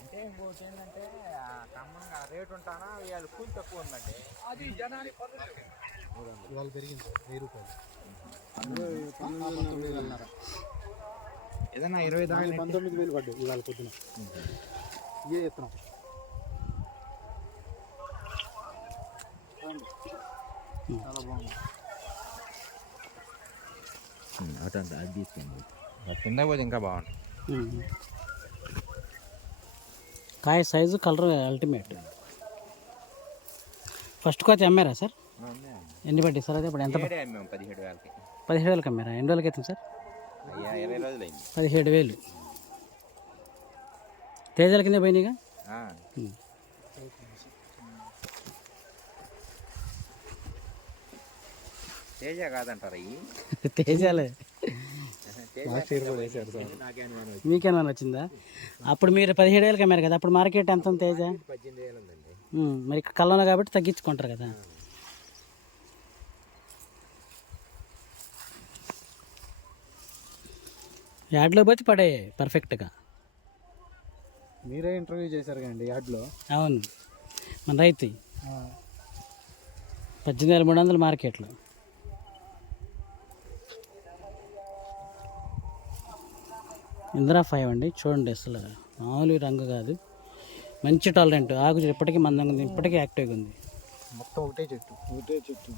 అంటే ఇంకోటి ఏంటంటే ఖమ్మంగా రేటు ఉంటానా ఇవాళ కూలి తక్కువ ఉందండి. అది జనానికి ఇవాళ పెరిగింది 1000 రూపాయలు. ఏదన్నా 20 దాకా 19,000 పడ్డాయి ఇవాళ పొద్దున. ఇవే ఎత్తున్నాం. చాలా బాగుంది. అటు అది తీసుకోండి, కింద పోతే ఇంకా బాగుంటుంది. కాయ సైజు కలర్ అల్టిమేట్. ఫస్ట్ కోచ్ అమ్మారా సార్? ఎన్ని పడ్డాయి సార్? అదే ఇప్పుడు ఎంత? 17,000కి. 17,000కి అమ్మారా? ఎన్ని రోజులకి అవుతుంది సార్? 20 రోజులు అయింది. 17,000. తేజాల కింద పోయినాయిగా. తేజ కాదంటారా? తేజాలే. మీకేమైనా వచ్చిందా? అప్పుడు మీరు 17,000కి అమ్మారు కదా, అప్పుడు మార్కెట్ ఎంత ఉంది తేజ? 18,000 ఉందండి. మరి కల్లోన కాబట్టి తగ్గించుకుంటారు కదా. యాడ్లో పోతే పడే పర్ఫెక్ట్గా. మీరే ఇంటర్వ్యూ చేశారు కదండి యాడ్లో? అవును, మన రైతు 18,300 మార్కెట్లో. ఇందిరా 5 అండి, చూడండి అసలు మామూలు రంగు కాదు, మంచి టాలరెంట్. ఆకు ఇప్పటికీ మందంగా ఉంది, ఇప్పటికీ యాక్టివ్గా ఉంది. మొత్తం ఒకటే చెట్టు.